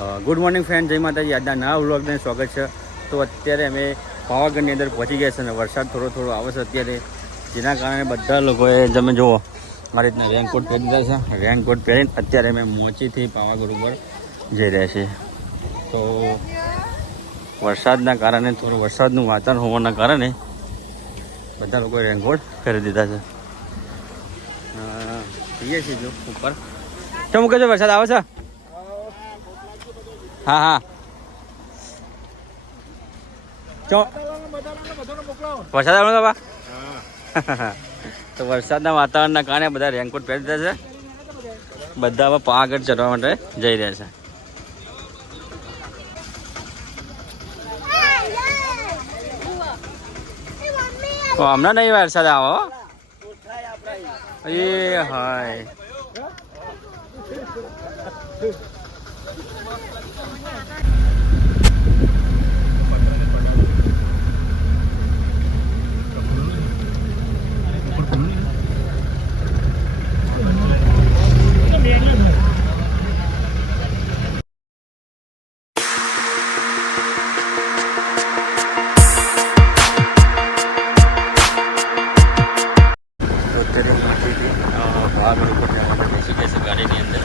Good morning friend, જય માતાજી. આજના નવા વ્લોગને સ્વાગત છે. તો અત્યારે અમે પાવાગઢની અંદર પહોંચી ગયા છે અને વરસાદ થોડો આવે છે અત્યારે, જેના કારણે બધા લોકોએ તમે જુઓ આ રીતના રેનકોટ પહેરી દીધા છે. રેનકોટ પહેરીને અત્યારે અમે મોચીથી પાવાગઢ ઉપર જઈ રહ્યા છીએ. તો વરસાદના કારણે વરસાદનું વાતાવરણ હોવાના કારણે બધા લોકોએ રેનકોટ પહેરી દીધા છે. જઈએ છીએ જો ઉપર. શું મૂકે છે? વરસાદ આવે છે? હા હા. વરસાદ આવે બાબા. તો વરસાદના વાતાવરણના કારણે બધા રેનકોટ પહેરી દીધા છે. બધા પાવાગઢ ચડવા માટે જઈ રહ્યા છે. હમણાં નહીં વરસાદ આવો એ હાય. પાવાગઢ ઉપર જવા માટે બેસી ગયા છે ગાડીની અંદર.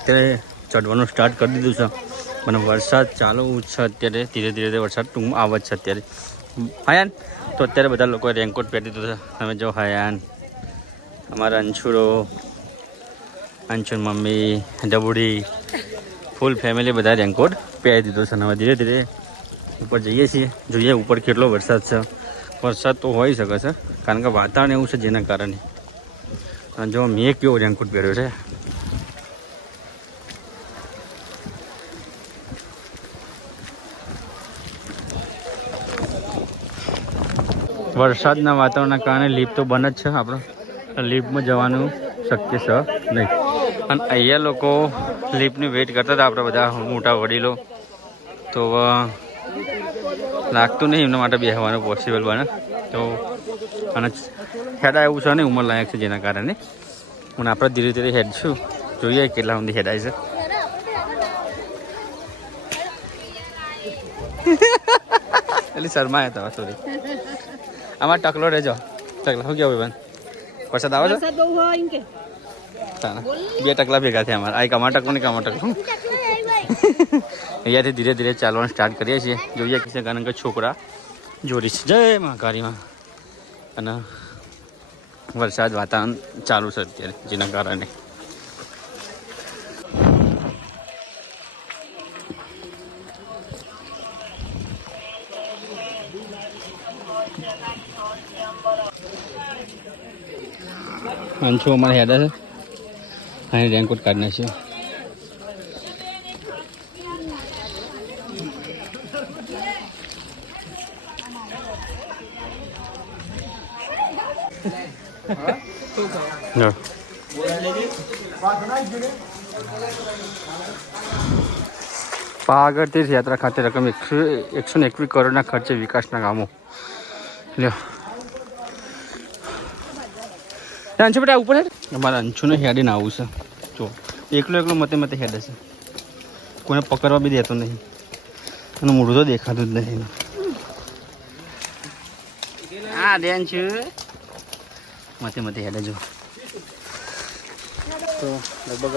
અત્યારે ચડવાનું સ્ટાર્ટ કરી દીધું છે અને વરસાદ ચાલુ છે અત્યારે. ધીરે ધીરે વરસાદ ટૂંકમાં આવે છે અત્યારે. હયાન તો અત્યારે બધા લોકોએ રેનકોટ પહેરી દીધું છે. તમે જો હયાન, અમારા અંશુરો, અંશુર મમ્મી, ડબુડી, ફૂલ ફેમિલી બધા રેનકોટ પહેરી દીધો છે. અને હવે ધીરે ધીરે ઉપર જઈએ છીએ. જોઈએ ઉપર કેટલો વરસાદ છે. વરસાદ તો હોઈ શકે છે કારણ કે વાતાવરણ એવું છે જેના કારણે. જો મેં કેવો રેનકોટ પહેર્યો છે. વરસાદના વાતાવરણના કારણે લિફ્ટ તો બંધ જ છે. આપણે લિફ્ટમાં જવાનું શક્ય છે નહીં. અને અહીંયા લોકો લિફ્ટની વેઇટ કરતા હતા, આપણે બધા મોટા વડીલો. તો લાગતું નહીં એમના માટે બેસવાનું પોસિબલ બને. તો અને હેડા એવું છે ને ઉંમર લાયક છે જેના કારણે. અને આપણે ધીરે ધીરે હેડશું. જોઈએ કેટલા સુધી હેડાય છે. એટલે શર્માયા હતા સોરી. આમાં ટકલો રહેજો. ટકલા શું કેવું બેન? વરસાદ આવે છે? બે ટકલા ભેગા થયા અમારા. આ એક અમારા ટકલો ને એક અમારા ટકલો. અહીંયાથી ધીરે ધીરે ચાલવાનું સ્ટાર્ટ કરીએ છીએ. જોઈએ કે કારણ કે છોકરા જોરી છે. જય માં ગાડીમાં. અને વરસાદ વાતાવરણ ચાલુ છે અત્યારે જેના કારણે. અંશુ અમારે હેડા છે. અહીં રેનકોટ કાઢી નાખ્યો. પાવાગઢ તીર્થયાત્રા ખાતે રકમ 121 કરોડના ખર્ચે વિકાસના કામો. લ્યો અંશુ બેટા ઉપર અમારા અંશુને હેડીને આવું છે. જો એકલો મતે હેડે છે, કોઈને પકડવા બી દેતો નહીં, અને મોઢું તો દેખાતું જ નહીં. હા ડેન છે મતે હેડે. જો તો લગભગ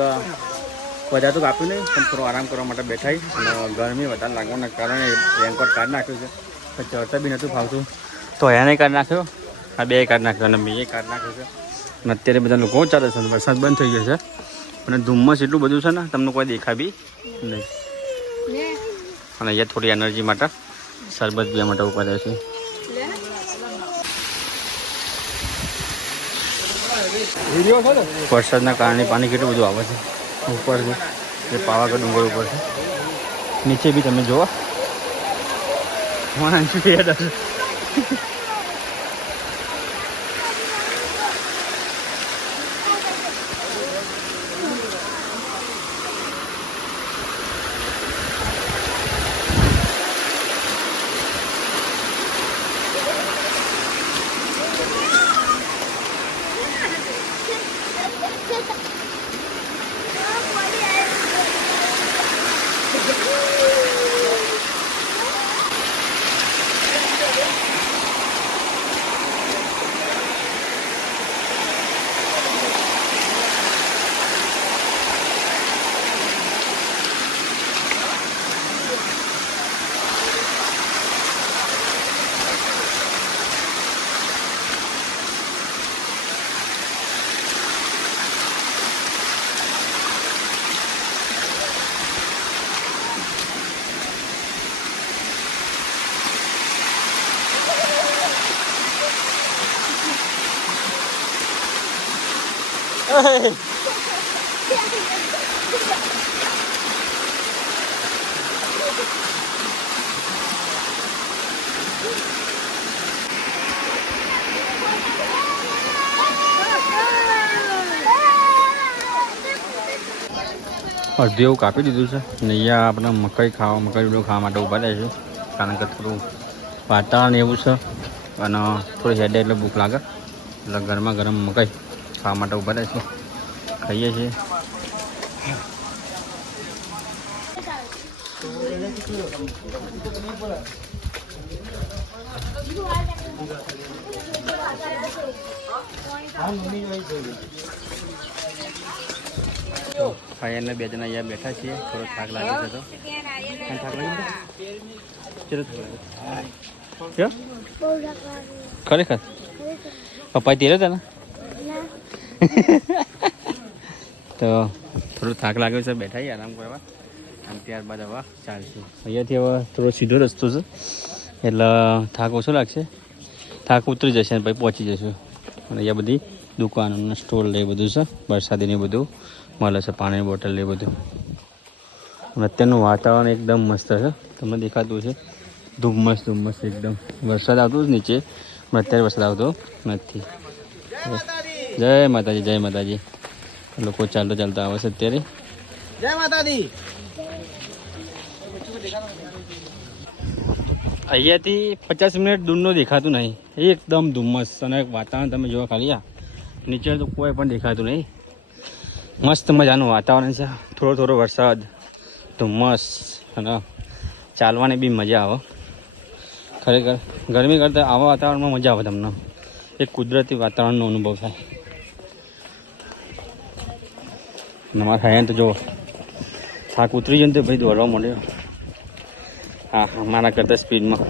વધારે તો કાપ્યું નહીં, પણ થોડો આરામ કરવા માટે બેઠા. અને ગરમી વધારે લાગવાના કારણે રેનકોટ કાઢી નાખ્યું છે, પણ ચડતા બી નહોતું ફાવતું તો એને કાઢી નાખ્યો, આ બે કાઢી નાખ્યો અને મેં કાઢી નાખ્યો છે. અને અત્યારે બધા લોકો ચાલે છે, વરસાદ બંધ થઈ ગયો છે અને ધુમ્મસ એટલું બધું છે ને તમને કોઈ દેખા બી નહીં. અને અહીંયા થોડી એનર્જી માટે શરબત પીવા માટે ઉભા રહે છે. વરસાદના કારણે પાણી કેટલું બધું આવે છે ઉપર છે, એ પાવાગઢ ડુંગર ઉપર છે. નીચે બી તમે જોવો અડધી એવું કાપી દીધું છે. ને અહીંયા આપણે મકાઈ ખાવા માટે ઊભા રહે છે, કારણ કે થોડું વાતાવરણ એવું છે અને થોડી હેડે એટલે ભૂખ લાગે, એટલે ગરમા ગરમ મકાઈ ખાવા માટે ઊભા રહે છે, ખાઈએ છીએ. ફાયરના બે જણા અહીંયા બેઠા છીએ. થોડો થાક લાગે છે તો થાક લાગે છે ખરેખર. પપ્પા તેરે હતા ને તો થોડું થાક લાગ્યો છે, બેઠા આરામ કરવા. અને ત્યારબાદ હવે ચાલશું. અહીંયાથી હવે થોડો સીધો રસ્તો છે એટલે થાક ઓછો લાગશે, થાક ઉતરી જશે અને પછી પહોંચી જશું. અને અહીંયા બધી દુકાનો સ્ટોલ એ બધું છે, વરસાદીને બધું મળે છે, પાણીની બોટલ એ બધું. અને અત્યારનું વાતાવરણ એકદમ મસ્ત છે, તમને દેખાતું છે ધુમ્મસ એકદમ. વરસાદ આવતો જ નીચે, પણ અત્યારે વરસાદ આવતો નથી. જય માતાજી. લોકો ચાલતા આવે છે અત્યારે. જય માતાજી. અહીંયાથી 50 મિનિટ દૂરનું દેખાતું નહીં, એકદમ ધુમ્મસ. અને વાતાવરણ તમે જોવા ખાલી નીચે તો કોઈ પણ દેખાતું નહીં. મસ્ત મજાનું વાતાવરણ છે, થોડો વરસાદ, ધુમ્મસ, અને ચાલવાની બી મજા આવે. ખરેખર ગરમી કરતાં આવા વાતાવરણમાં મજા આવે તમને, એક કુદરતી વાતાવરણનો અનુભવ થાય. અમારા ખાયા તો જો થાક ઉતરી જાય ને તો ભાઈ દોડવા માંડ્યો. હા મારા કરતાં સ્પીડમાં.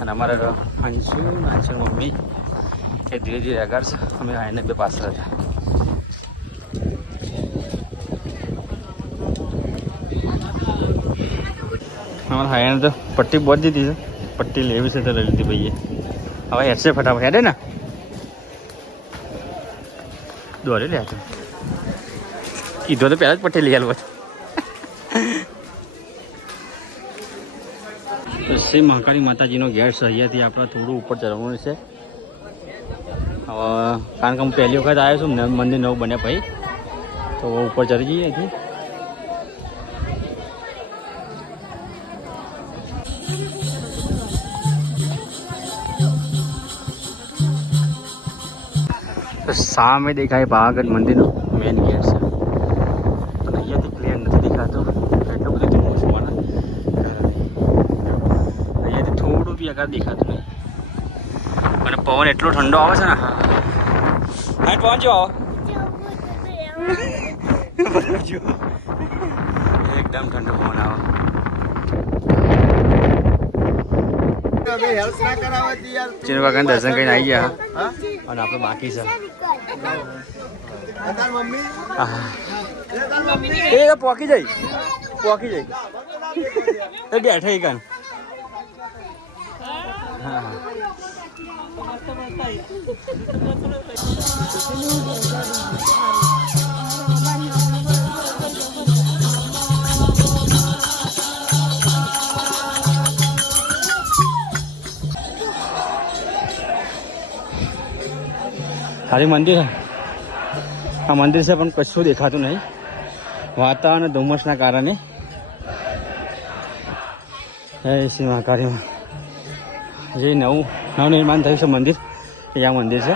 અને અમારા અંશુ મમ્મી એ ધીરે ધીરે આગળ છે, અમે એને બે પાછળ હતા. અમારા હાઈને તો પટ્ટી બોધ દીધી છે, પટ્ટી લેવી છે તો લઈ લીધી ભાઈએ. હવે હેડશે ફટાફટ હેડે ને દોરી લે તો કીધો તો પહેલાં જ પટ્ટી લઈ આવું. શ્રી મહાકાળી માતાજીનો ગેટ છે, અહીંયાથી આપણે થોડું ઉપર ચડવાનું છે. હવે કારણ કે હું પહેલી વખત આવ્યો છું, મંદિર નવું બન્યા પછી તો ઉપર ચડી જઈએ અહીંથી. તો સામે દેખાય પાવાગઢ મંદિરનું મેઇન ગેટ છે, પણ અહીંયાથી ક્લિયર નથી દેખાતું, એટલું બધું ધુમ્મસ મને અહીંયાથી થોડું બી આગળ દેખાતું નહીં, અને પવન એટલો ઠંડો આવે છે ને. હા પવન જો આવો એકદમ ઠંડો પવન આવે. ચિનવાકાના દર્શન કરીને આવી ગયા અને આપણે બાકી છે. એ પોકી જાય એ બેઠે કાન. હા ખાલી મંદિર આ મંદિર છે પણ કશું દેખાતું નહીં વાતાવરણ ધુમ્મસના કારણે. શ્રી મહાકાળીમાં જે નવનિર્માણ થયું છે મંદિર એ આ મંદિર છે.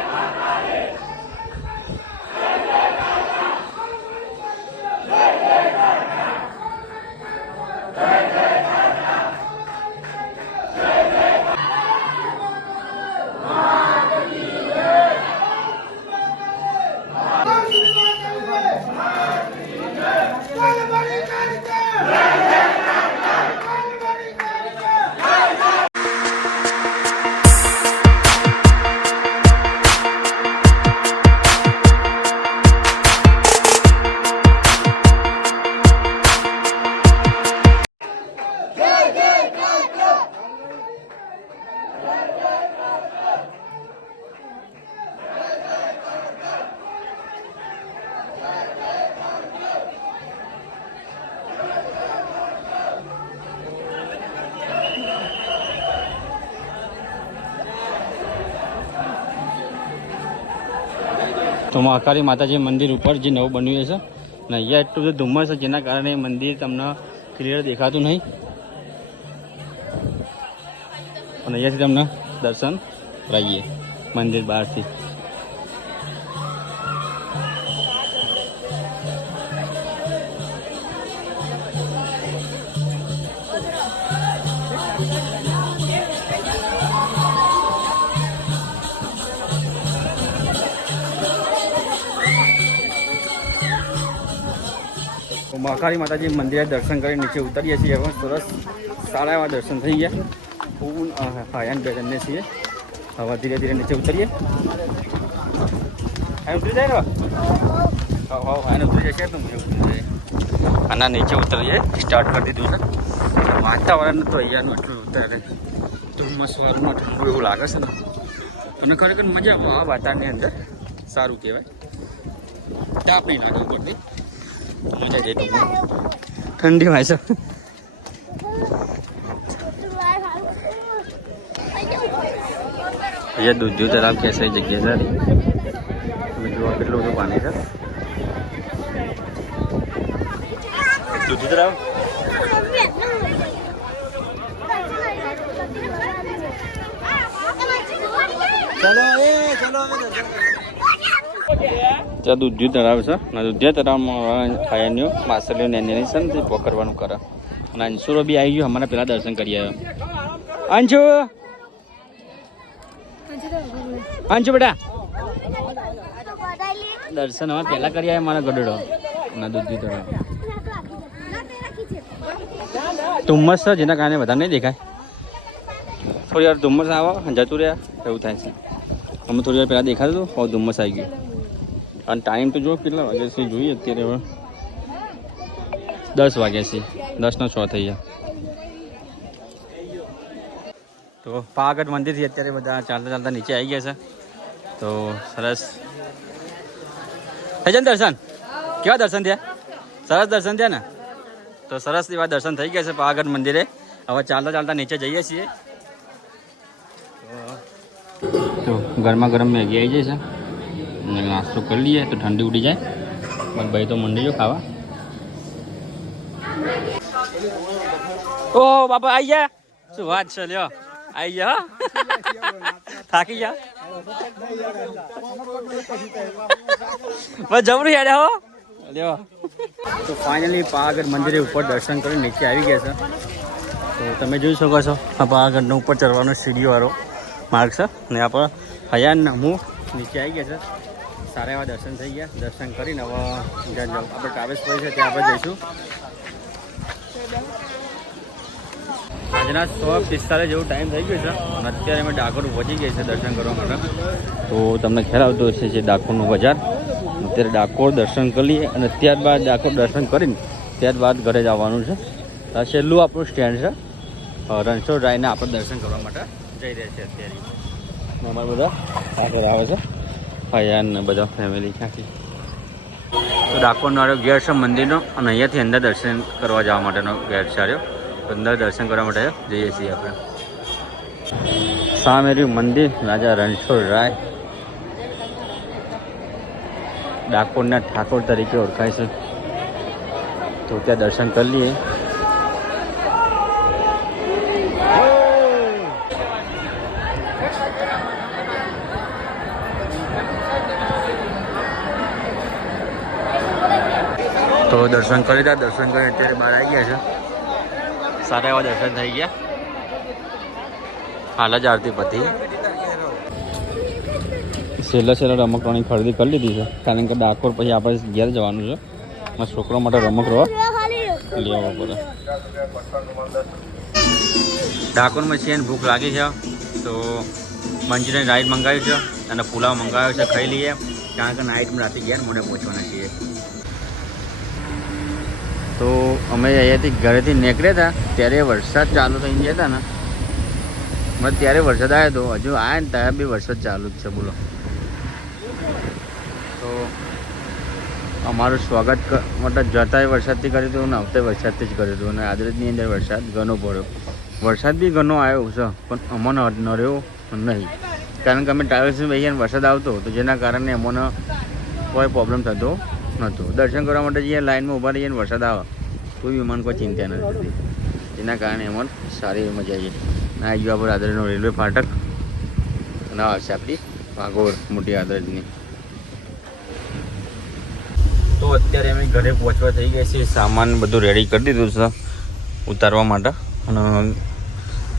તો મહાકાળી માતાજી મંદિર ઉપર જે નવું બન્યું છે ને અહીંયા એટલું બધું ધુમ્મસ છે જેના કારણે મંદિર તમને ક્લિયર દેખાતું નહીં, અને અહીંયાથી તમને દર્શન કરાવીએ મંદિર બહારથી. મહાકાળી માતાજી મંદિરે દર્શન કરી નીચે ઉતરીએ છીએ. હવે સરસ સારા એવા દર્શન થઈ ગયા. ફૂલ હાયન બેઠને છીએ. હવે ધીરે ધીરે નીચે ઉતરીએ. ઉતરી જાય ને હાયન ઉતરી જશે તો ઉતરી જાય. અને નીચે ઉતરીએ સ્ટાર્ટ કરી દીધું છે. વાતાવરણ તો અહીંયાનું એટલું ઉતરે ધુમ્મસવાળું ઠંડુ એવું લાગે છે ને, અને ખરેખર મજા આવે આ વાતાવરણની અંદર. સારું કહેવાય, તાપ નહીં લાગે ઉપરથી, મજા જાય. ઠંડી હોય છે. અહીંયા દૂધ તળાવ કે છે જગ્યા સારી. તમે જુઓ કેટલું બધું પાણી છે. દૂધ તળાવ ત્યાં દૂધિયું તળાવ છે ને દૂધિયા તળાવમાં ખાયાનીઓ માછલીઓ નેની છે ને પકડવાનું કરે. અને અંશુરો બી આવી ગયો અમારા પેલા દર્શન કરી આવ્યો. અંશુ બેટા દર્શન અમે પહેલા કરી આવ્યા મારા ગઢડો ના દૂધિયું તળાવ. ધુમ્મસ છે જેના કારણે બધા નહીં દેખાય. થોડી વાર ધુમ્મસ આવે જતું રહ્યા એવું થાય છે. અમે થોડી વાર પહેલાં દેખાતું હતું, બહુ ધુમ્મસ આવી ગયું. અને ટાઈમ તો જો કેટલા વાગ્યા છે જોઈએ અત્યારે. હવે 10 વાગ્યા છે, 10:06 થઈ ગયા. તો પાવાગઢ મંદિરથી અત્યારે બધા ચાલતા ચાલતા નીચે આવી ગયા છે. તો સરસ થઈ જાય ને દર્શન. કેવા દર્શન થયા? સરસ દર્શન થયા ને. તો સરસ એવા દર્શન થઈ ગયા છે પાવાગઢ મંદિરે. હવે ચાલતા ચાલતા નીચે જઈએ છીએ. તો ગરમા ગરમ મેગી આવી જાય છે. નાસ્તો કરી લઈએ તો ઠંડી ઉડી જાય. પણ ભાઈ તો મંડી જો ખાવા. ઓ બાપા આવી ગયા. શું વાત છે લ્યો. આવી જા થાકી જા બસ જમરું યાદ હો દેવા તો ફાઇનલી પાવાગઢ મંદિરે ઉપર દર્શન કરી નીચે આવી ગયા છે તો તમે જોઈ શકો છો આ પાવાગઢનો ઉપર ચડવાનો સીડીવાળો માર્ગ છે ને આપણે હયાન હું નીચે આવી ગયા છે સારા એવા દર્શન થઈ ગયા દર્શન કરીને હવે આપણે ટ્રાવેલ્સ પડી છે ત્યાં આપણે જઈશું આજના 1:45 જેવો ટાઈમ થઈ ગયો છે અને અત્યારે અમે ડાકોર પહોંચી ગયા છે દર્શન કરવા માટે તો તમને ખ્યાલ આવતો હશે જે ડાકોરનું બજાર અત્યારે ડાકોર દર્શન કરી લઈએ અને ત્યારબાદ ડાકોર દર્શન કરીને ત્યારબાદ ઘરે જવાનું છે આ છેલ્લું આપણું સ્ટેન્ડ છે રણછોડ રાયને આપણે દર્શન કરવા માટે જઈ રહ્યા છે અત્યારે અમારા બધા આગળ આવે છે હયાન ને બધા ફેમિલી ક્યાંથી તો ડાકોરનો આરો ગેટ છે મંદિરનો અને અહીંયાથી અંદર દર્શન કરવા જવા માટેનો ગેટ છે આર્યો અંદર દર્શન કરવા માટે જઈએ છીએ આપણે સામે રહ્યું મંદિર રાજા રણછોડ રાય ડાકોરના ઠાકોર તરીકે ઓળખાય છે તો ત્યાં દર્શન કરી લઈએ તો દર્શન કરી રહ્યા દર્શન કરી અત્યારે બહાર આવી ગયા છે સારા એવા દર્શન થઈ ગયા હાલ જ આરતી પતી છેલ્લા રમકડાની ખરીદી કરી લીધી છે કારણ કે ડાકોર પછી આપણે ઘેર જવાનું છે મારા છોકરા માટે રમકડો લેવા પડે ડાકોરમાં છે ને ભૂખ લાગી છે તો મંચુરિયન રાઈસ મંગાવ્યું છે અને પુલાવ મંગાવ્યો છે ખાઈ લઈએ કારણ કે નાઇટમાં રાતે ઘેર મને પહોંચવાના છીએ તો અમે અહીંયાથી ઘરેથી નીકળ્યા હતા ત્યારે વરસાદ ચાલુ થઈને ગયા હતા ને બસ ત્યારે વરસાદ આવ્યો હતો હજુ આવ્યા ને ત્યારે બી વરસાદ ચાલુ જ છે બોલો તો અમારું સ્વાગત મતલબ જતાંય વરસાદથી કર્યું હતું ને આવતે વરસાદથી જ કર્યું હતું અને આદરજની અંદર વરસાદ ઘણો પડ્યો વરસાદ બી ઘણો આવ્યો છે પણ અમને નર્યો નહીં કારણ કે અમે ટ્રાવેલ્સમાં બેસીને વરસાદ આવતો તો જેના કારણે અમને કોઈ પ્રોબ્લેમ થતો નહોતું દર્શન કરવા માટે જઈએ લાઈનમાં ઊભા રહીએ ને વરસાદ આવે કોઈ બી મને કોઈ ચિંતા નથી થતી જેના કારણે અમને સારી એવી મજા આવી અને આવી ગયો આપણે આદરજનો રેલવે ફાટક અને આવશે આપણી વાઘોર મોટી આદરજની તો અત્યારે અમે ઘરે પહોંચવા થઈ ગયા છીએ સામાન બધું રેડી કરી દીધું છે ઉતારવા માટે અને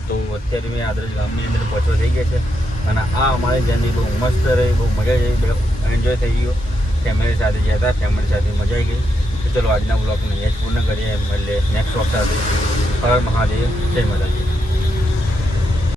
તો અત્યારે મેં આદરજ ગામની અંદર પહોંચવા થઈ ગયા છે અને આ અમારી જર્ની બહુ મસ્ત રહી બહુ મજા આવી એન્જોય થઈ ગયો ફેમિલી સાથે ગયા હતા ફેમિલી સાથે મજા આવી ગઈ તો ચલો આજના બ્લોગને અહીંયા જ પૂર્ણ કરીએ મળીએ નેક્સ્ટ વખત સાથે હર મહાદેવ જય માતાજી